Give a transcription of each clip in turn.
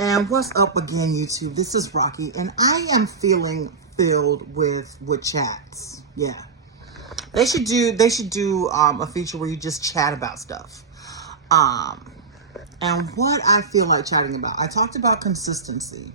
And what's up again, YouTube? This is Rocky, and I am feeling filled with chats. Yeah, they should do a feature where you just chat about stuff. And what I feel like chatting about, I talked about consistency,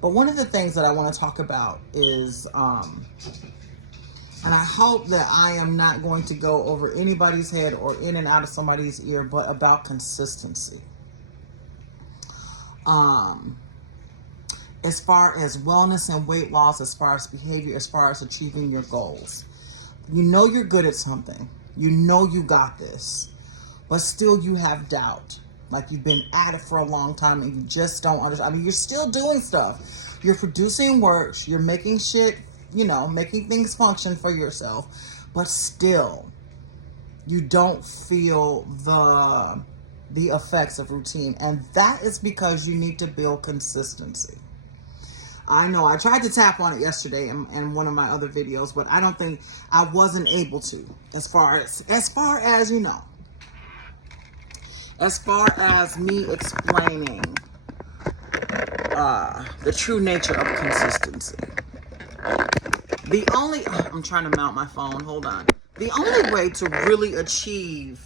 but one of the things that I want to talk about is, and I hope that I am not going to go over anybody's head or in and out of somebody's ear, but about consistency. As far as wellness and weight loss, as far as behavior, as far as achieving your goals. You know you're good at something. You know you got this, but still you have doubt. Like you've been at it for a long time and you just don't understand. I mean, you're still doing stuff. You're producing works. You're making shit, making things function for yourself, but still you don't feel the effects of routine. And that is because you need to build consistency. I know I tried to tap on it yesterday in one of my other videos, but I don't think I wasn't able to, as far as me explaining the true nature of consistency. I'm trying to mount my phone, hold on. The only way to really achieve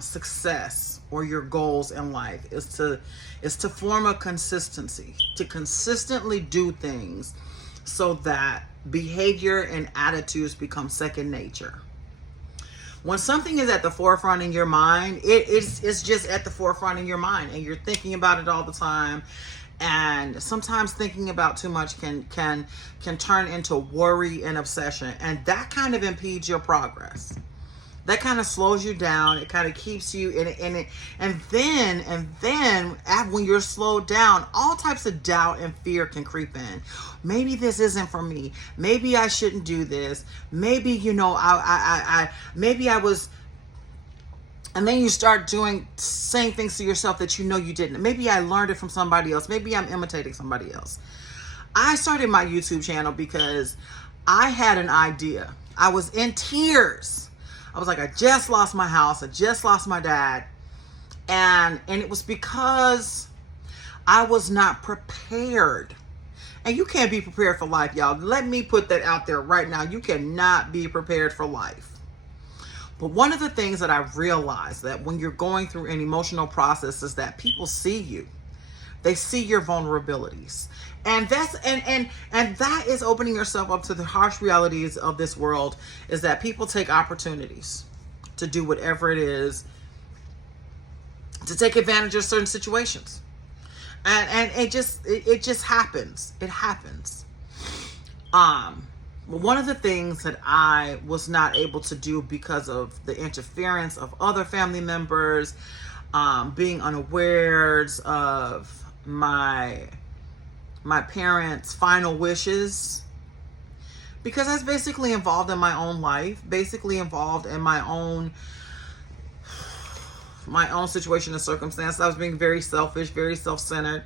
success or your goals in life is to form a consistency, to consistently do things so that behavior and attitudes become second nature. When something is at the forefront in your mind, it's just at the forefront in your mind and you're thinking about it all the time. And sometimes thinking about too much can turn into worry and obsession, and that kind of impedes your progress. That kind of slows you down. It kind of keeps you in it. And then when you're slowed down, all types of doubt and fear can creep in. Maybe this isn't for me. Maybe I shouldn't do this. Maybe, maybe I was. And then you start saying things to yourself that you didn't. Maybe I learned it from somebody else. Maybe I'm imitating somebody else. I started my YouTube channel because I had an idea. I was in tears. I was like, I just lost my house. I just lost my dad. And it was because I was not prepared. And you can't be prepared for life, y'all. Let me put that out there right now. You cannot be prepared for life. But one of the things that I've realized that when you're going through an emotional process is that people see you. They see your vulnerabilities. And that is opening yourself up to the harsh realities of this world, is that people take opportunities to do whatever it is, to take advantage of certain situations. And it just happens. It happens. One of the things that I was not able to do because of the interference of other family members, being unawares of my parents' final wishes, because that's basically involved in my own life, basically involved in my own situation and circumstance. I was being very selfish, very self-centered.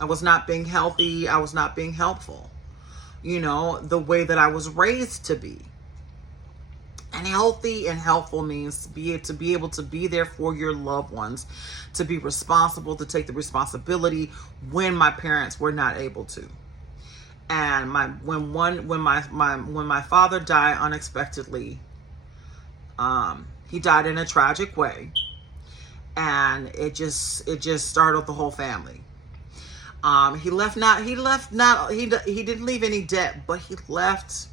I was not being healthy. I was not being helpful, the way that I was raised to be. And healthy and helpful means to be able to be there for your loved ones, to be responsible, to take the responsibility when my parents were not able to. And when my father died unexpectedly, he died in a tragic way, and it just startled the whole family. He didn't leave any debt, but he left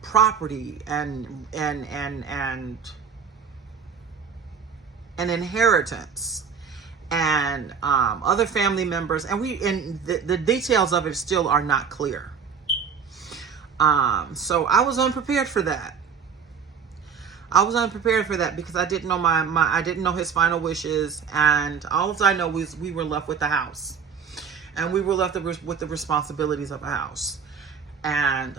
property and an inheritance, and other family members, and the details of it still are not clear. So I was unprepared for that. Because I didn't know I didn't know his final wishes, and all I know was we were left with the house, and we were left with the responsibilities of a house, and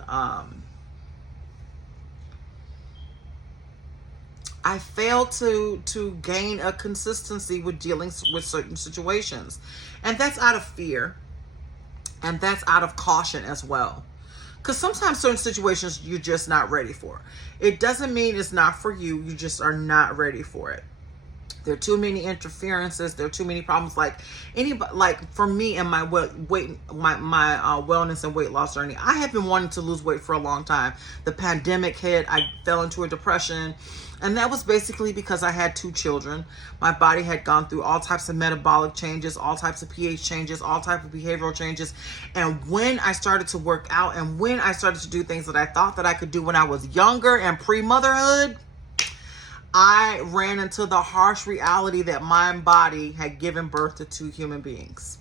I failed to gain a consistency with dealing with certain situations, and that's out of fear, and that's out of caution as well. Because sometimes certain situations you're just not ready for. It doesn't mean it's not for you. You just are not ready for it. There are too many interferences. There are too many problems. Like anybody, like for me and my my wellness and weight loss journey, I have been wanting to lose weight for a long time. The pandemic hit. I fell into a depression, and that was basically because I had 2 children. My body had gone through all types of metabolic changes, all types of pH changes, all types of behavioral changes. And when I started to work out, and when I started to do things that I thought that I could do when I was younger and pre-motherhood, I ran into the harsh reality that my body had given birth to 2 human beings.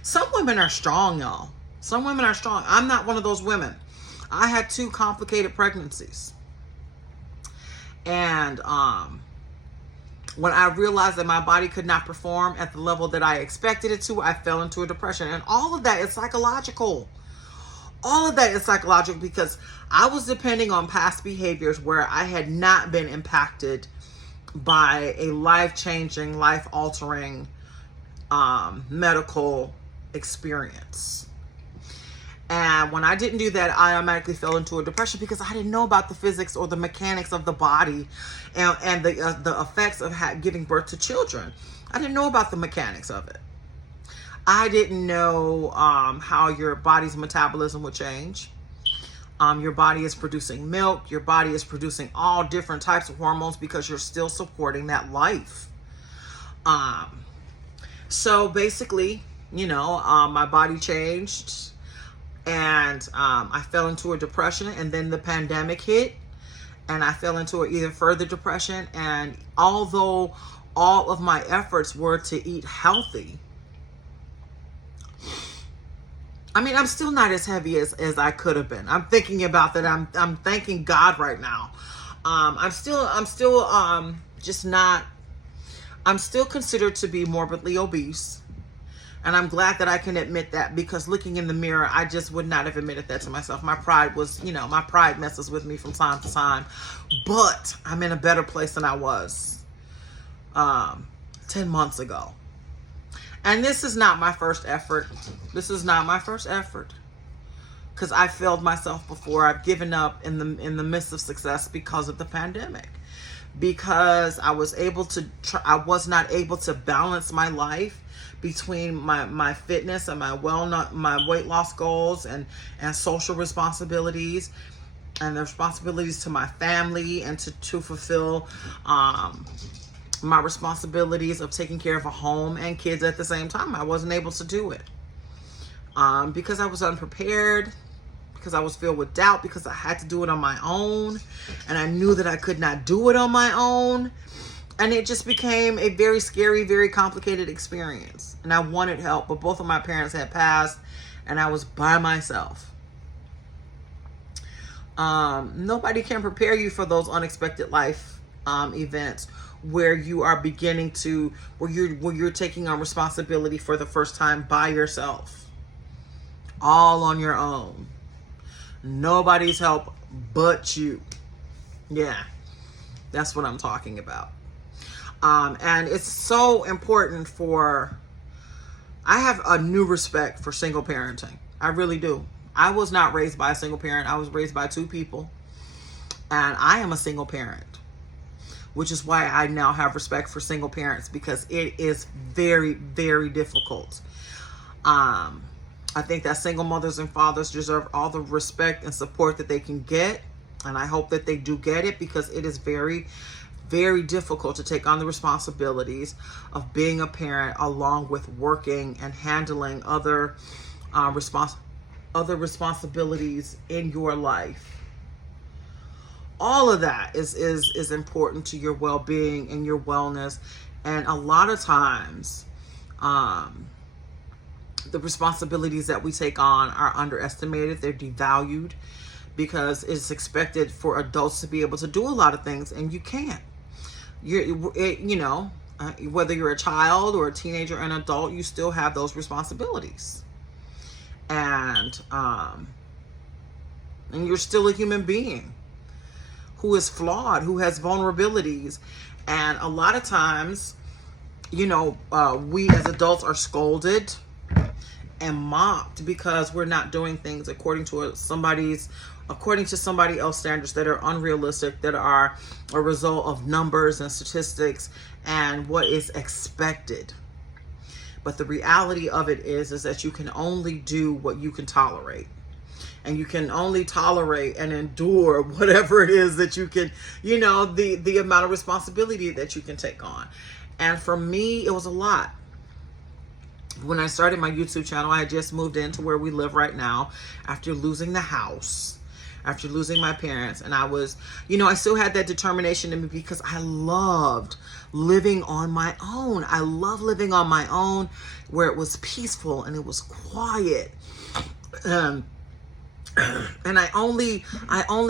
Some women are strong, y'all. Some women are strong. I'm not one of those women. I had 2 complicated pregnancies. And when I realized that my body could not perform at the level that I expected it to, I fell into a depression. And all of that is psychological. All of that is psychological because I was depending on past behaviors where I had not been impacted by a life-changing, life-altering medical experience. And when I didn't do that, I automatically fell into a depression because I didn't know about the physics or the mechanics of the body and the effects of giving birth to children. I didn't know about the mechanics of it. I didn't know how your body's metabolism would change. Your body is producing milk. Your body is producing all different types of hormones because you're still supporting that life. So basically, my body changed, and I fell into a depression, and then the pandemic hit, and I fell into an even further depression. And although all of my efforts were to eat healthy, I mean, I'm still not as heavy as I could have been. I'm thinking about that. I'm thanking God right now. I'm still considered to be morbidly obese. And I'm glad that I can admit that, because looking in the mirror, I just would not have admitted that to myself. My pride my pride messes with me from time to time, but I'm in a better place than I was 10 months ago. And this is not my first effort. This is not my first effort, because I failed myself before. I've given up in the midst of success because of the pandemic, because I was not able to balance my life between my fitness and my weight loss goals and social responsibilities and the responsibilities to my family, and to fulfill my responsibilities of taking care of a home and kids at the same time. I wasn't able to do it because I was unprepared, because I was filled with doubt, because I had to do it on my own, and I knew that I could not do it on my own. And it just became a very scary, very complicated experience. And I wanted help, but both of my parents had passed, and I was by myself. Nobody can prepare you for those unexpected life events where you are where you're taking on responsibility for the first time by yourself, all on your own. Nobody's help but you. Yeah, that's what I'm talking about. And it's so important I have a new respect for single parenting. I really do. I was not raised by a single parent. I was raised by 2 people, and I am a single parent, which is why I now have respect for single parents, because it is very, very difficult. I think that single mothers and fathers deserve all the respect and support that they can get, and I hope that they do get it, because it is very, very difficult to take on the responsibilities of being a parent, along with working and handling other responsibilities in your life. All of that is important to your well-being and your wellness. And a lot of times, the responsibilities that we take on are underestimated. They're devalued, because it's expected for adults to be able to do a lot of things, and you can't. Whether you're a child or a teenager or an adult, you still have those responsibilities. And you're still a human being who is flawed, who has vulnerabilities. And a lot of times, we as adults are scolded and mocked because we're not doing things according to somebody else's standards that are unrealistic, that are a result of numbers and statistics and what is expected. But the reality of it is that you can only do what you can tolerate. And you can only tolerate and endure whatever it is that you can, the amount of responsibility that you can take on. And for me, it was a lot. When I started my YouTube channel, I had just moved into where we live right now after losing the house, after losing my parents. And I was, I still had that determination in me because I loved living on my own. I love living on my own where it was peaceful and it was quiet. And I only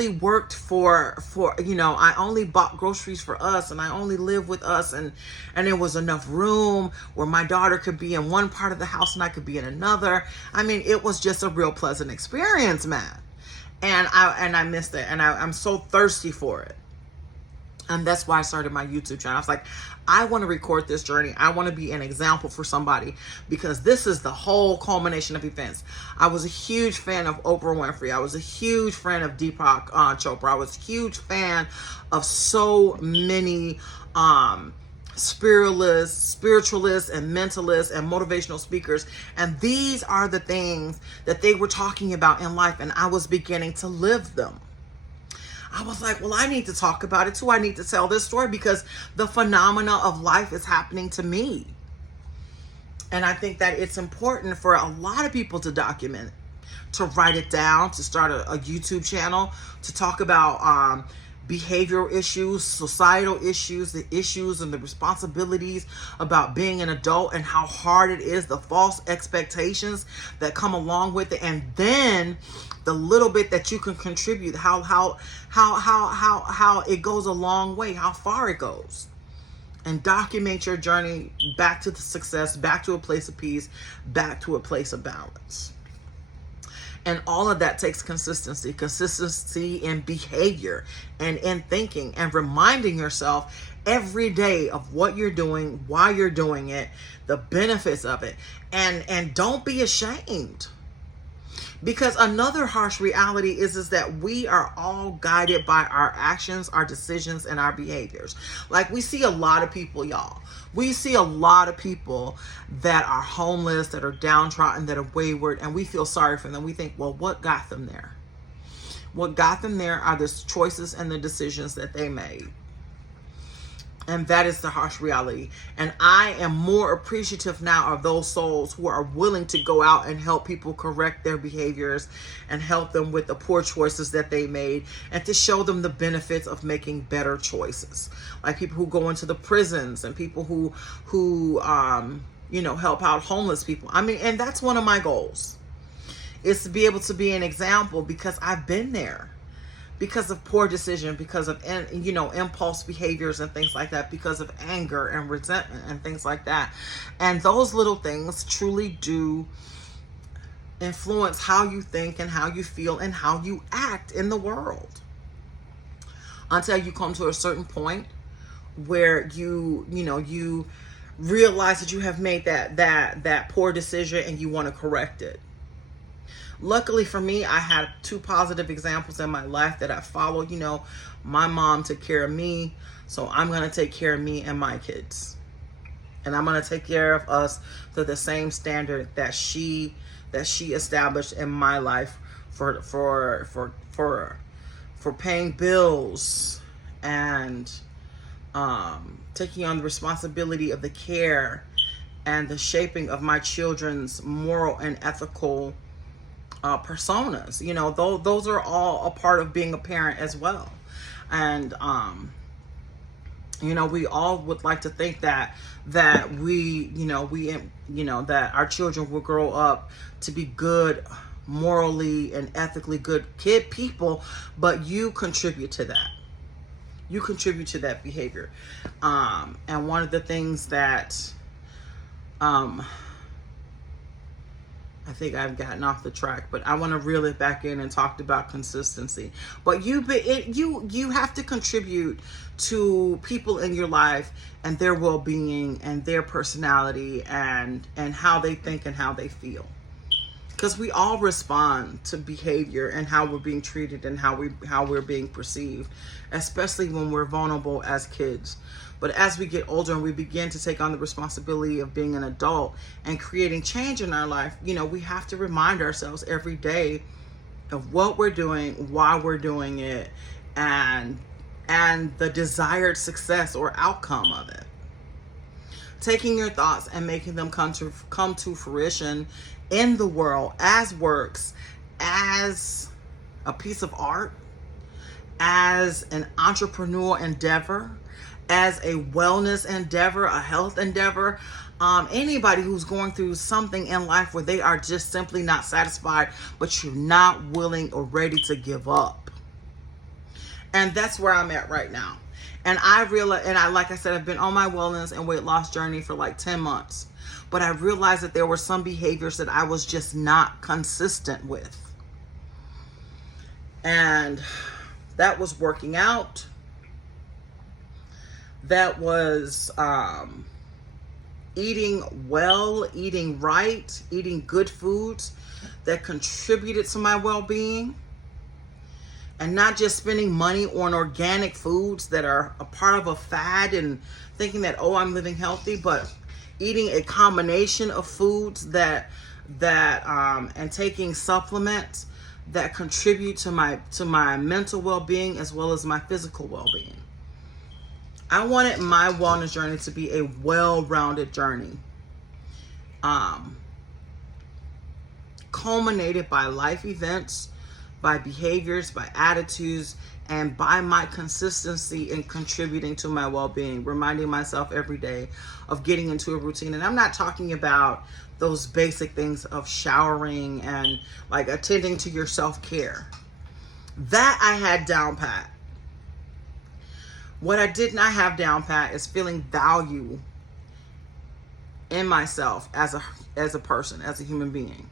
worked for I only bought groceries for us, and I only lived with us, and there was enough room where my daughter could be in one part of the house and I could be in another. I mean, it was just a real pleasant experience, man. And I missed it, and I'm so thirsty for it. And that's why I started my YouTube channel. I was like, I want to record this journey. I want to be an example for somebody, because this is the whole culmination of events. I was a huge fan of Oprah Winfrey. I was a huge fan of Deepak Chopra. I was a huge fan of so many spiritualists and mentalists and motivational speakers. And these are the things that they were talking about in life, and I was beginning to live them. I was like, well, I need to talk about it too. I need to tell this story because the phenomena of life is happening to me. And I think that it's important for a lot of people to document, to write it down, to start a YouTube channel, to talk about behavioral issues, societal issues, the issues and the responsibilities about being an adult, and how hard it is, the false expectations that come along with it, and then the little bit that you can contribute, how it goes a long way, how far it goes. And document your journey back to the success, back to a place of peace, back to a place of balance. And all of that takes consistency in behavior and in thinking, and reminding yourself every day of what you're doing, why you're doing it, the benefits of it. And don't be ashamed. Because another harsh reality is that we are all guided by our actions, our decisions, and our behaviors. Like, we see a lot of people, y'all. We see a lot of people that are homeless, that are downtrodden, that are wayward, and we feel sorry for them. We think, well, what got them there? What got them there are the choices and the decisions that they made. And that is the harsh reality. And I am more appreciative now of those souls who are willing to go out and help people correct their behaviors and help them with the poor choices that they made, and to show them the benefits of making better choices. Like people who go into the prisons, and people who help out homeless people. I mean, and that's one of my goals, is to be able to be an example, because I've been there. Because of poor decision, because of impulse behaviors and things like that, because of anger and resentment and things like that. And those little things truly do influence how you think and how you feel and how you act in the world, until you come to a certain point where you realize that you have made that poor decision and you want to correct it. Luckily for me, I had two positive examples in my life that I followed. My mom took care of me, so I'm going to take care of me and my kids. And I'm going to take care of us to the same standard that she established in my life for paying bills and taking on the responsibility of the care and the shaping of my children's moral and ethical personas. Those are all a part of being a parent as well. And we all would like to think that that our children will grow up to be good, morally and ethically good people, but you contribute to that. You contribute to that behavior. And one of the things that I think I've gotten off the track, but I want to reel it back in and talk about consistency. But you have to contribute to people in your life and their well-being and their personality and how they think and how they feel. because we all respond to behavior and how we're being treated and how we're being perceived, especially when we're vulnerable as kids. But as we get older and we begin to take on the responsibility of being an adult and creating change in our life, we have to remind ourselves every day of what we're doing, why we're doing it, and the desired success or outcome of it. Taking your thoughts and making them come to fruition in the world as works, as a piece of art, as an entrepreneurial endeavor, as a wellness endeavor, a health endeavor. Anybody who's going through something in life where they are just simply not satisfied, but you're not willing or ready to give up. And that's where I'm at right now. And I realize, like I said, I've been on my wellness and weight loss journey for like 10 months. But I realized that there were some behaviors that I was just not consistent with. And that was working out. That was eating well, eating right, eating good foods that contributed to my well-being. And not just spending money on organic foods that are a part of a fad and thinking that, oh, I'm living healthy, but eating a combination of foods and taking supplements that contribute to my mental well-being as well as my physical well-being. I wanted my wellness journey to be a well-rounded journey, culminated by life events, by behaviors, by attitudes, and by my consistency in contributing to my well-being, reminding myself every day of getting into a routine. And I'm not talking about those basic things of showering and like attending to your self-care. That I had down pat. What I did not have down pat is feeling value in myself as a person, as a human being.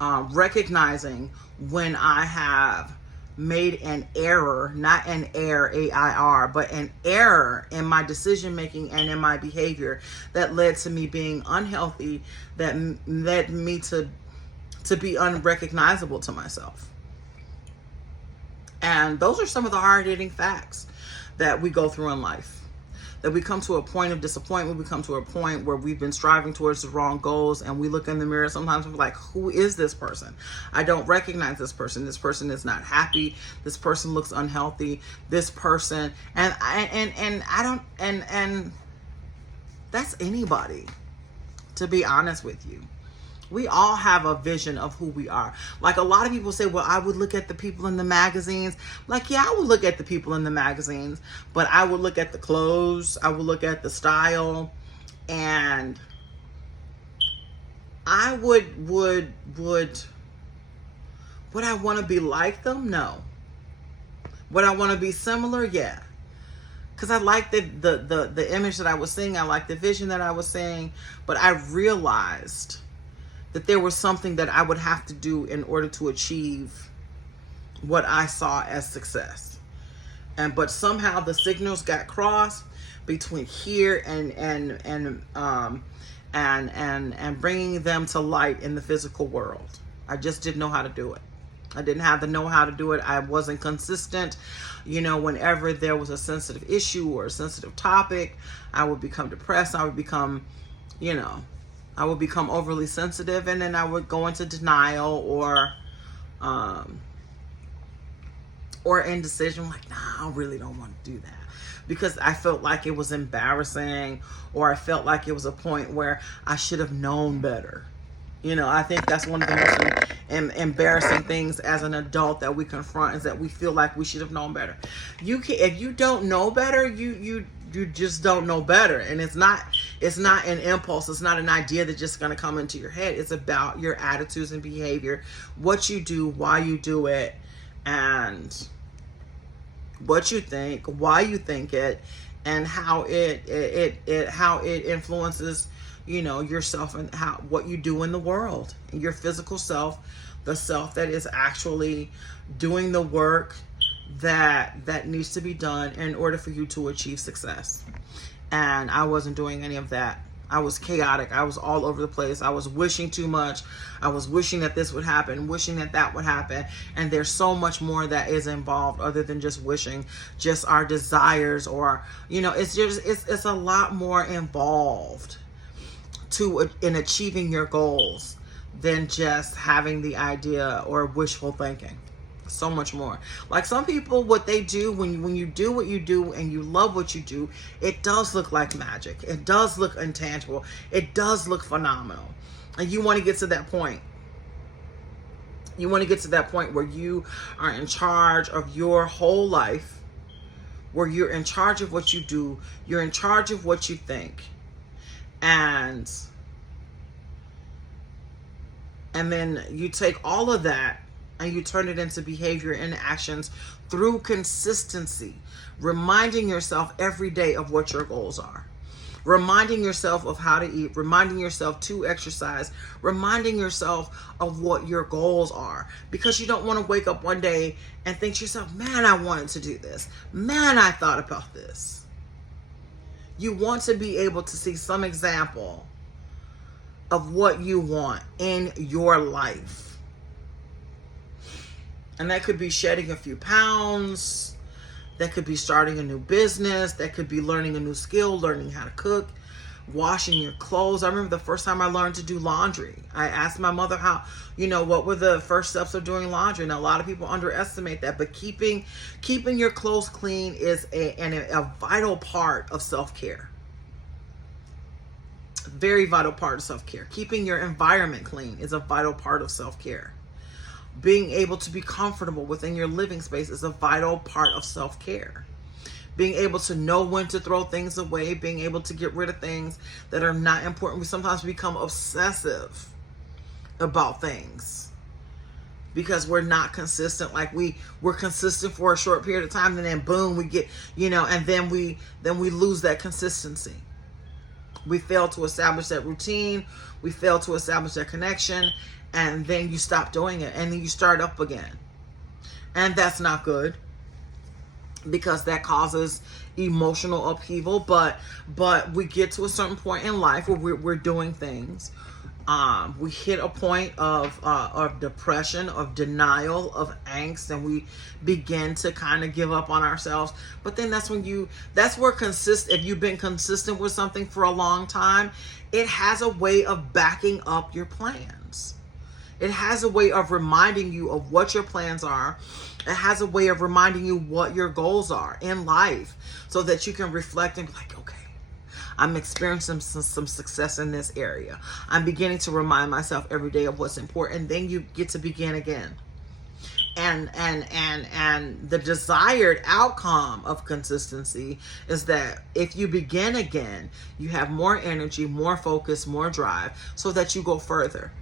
Recognizing when I have made an error, not an error, A-I-R, but an error in my decision making and in my behavior that led to me being unhealthy, that led me to be unrecognizable to myself. And those are some of the hard-hitting facts that we go through in life. That we come to a point of disappointment, we come to a point where we've been striving towards the wrong goals, and we look in the mirror sometimes and we're like, who is this person? I don't recognize this person. This person is not happy. This person looks unhealthy. This person, and that's anybody, to be honest with you. We all have a vision of who we are. Like a lot of people say, well, I would look at the people in the magazines. Like, yeah, I would look at the people in the magazines, but I would look at the clothes. I would look at the style, and I would I want to be like them? No. Would I want to be similar? Yeah. Because I like the image that I was seeing. I like the vision that I was seeing, but I realized that there was something that I would have to do in order to achieve what I saw as success. But somehow the signals got crossed between here and bringing them to light in the physical world. I just didn't know how to do it. I didn't have the know-how to do it. I wasn't consistent. Whenever there was a sensitive issue or a sensitive topic, I would become depressed. I would become overly sensitive, and then I would go into denial or indecision. Like, nah, I really don't want to do that, because I felt like it was embarrassing, or I felt like it was a point where I should have known better. I think that's one of the most embarrassing things as an adult that we confront, is that we feel like we should have known better. If you don't know better, you just don't know better. And it's not an impulse. It's not an idea that's just going to come into your head. It's about your attitudes and behavior, what you do, why you do it, and what you think, why you think it, and how it influences yourself and what you do in the world. Your physical self, the self that is actually doing the work that needs to be done in order for you to achieve success. And I wasn't doing any of that. I was chaotic. I was all over the place. I was wishing too much. I was wishing that this would happen, wishing that that would happen. And there's so much more that is involved other than just wishing, just our desires, or, it's a lot more involved in achieving your goals than just having the idea or wishful thinking. So much more. Like some people, what they do when you do what you do and you love what you do, it does look like magic. It does look intangible. It does look phenomenal. And you want to get to that point. You want to get to that point where you are in charge of your whole life, where you're in charge of what you do, you're in charge of what you think. And then you take all of that and you turn it into behavior and actions through consistency, reminding yourself every day of what your goals are, reminding yourself of how to eat, reminding yourself to exercise, reminding yourself of what your goals are, because you don't want to wake up one day and think to yourself, man, I wanted to do this. Man, I thought about this. You want to be able to see some example of what you want in your life. And that could be shedding a few pounds. That could be starting a new business. That could be learning a new skill, learning how to cook, washing your clothes. I remember the first time I learned to do laundry. I asked my mother what were the first steps of doing laundry. And a lot of people underestimate that. But keeping your clothes clean is a vital part of self-care. Very vital part of self-care. Keeping your environment clean is a vital part of self-care. Being able to be comfortable within your living space is a vital part of self-care. Being able to know when to throw things away, being able to get rid of things that are not important. We sometimes become obsessive about things because we're not consistent. Like we're consistent for a short period of time, and then boom, we get, and then we lose that consistency. We fail to establish that routine. We fail to establish that connection. And then you stop doing it. And then you start up again. And that's not good, because that causes emotional upheaval. But we get to a certain point in life where we're doing things. We hit a point of depression, of denial, of angst, and we begin to kind of give up on ourselves. But then that's where if you've been consistent with something for a long time, it has a way of backing up your plans. It has a way of reminding you of what your plans are. It has a way of reminding you what your goals are in life, so that you can reflect and be like, okay, I'm experiencing some success in this area. I'm beginning to remind myself every day of what's important. And then you get to begin again. And the desired outcome of consistency is that if you begin again, you have more energy, more focus, more drive, so that you go further.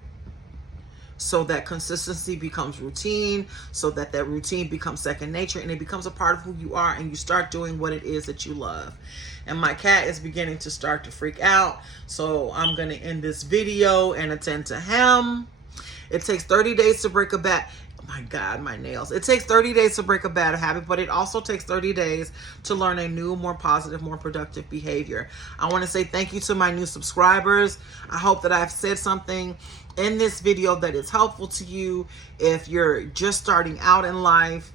So that consistency becomes routine, so that routine becomes second nature, and it becomes a part of who you are, and you start doing what it is that you love. And my cat is beginning to start to freak out, so I'm going to end this video and attend to him. It takes 30 days to break a bad... Oh my God, my nails. It takes 30 days to break a bad habit, but it also takes 30 days to learn a new, more positive, more productive behavior. I want to say thank you to my new subscribers. I hope that I've said something in this video that is helpful to you. If you're just starting out in life,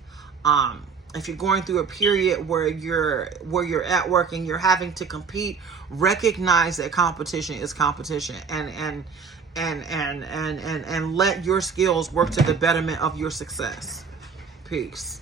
if you're going through a period where you're at work and you're having to compete, recognize that competition is competition, and let your skills work to the betterment of your success. Peace.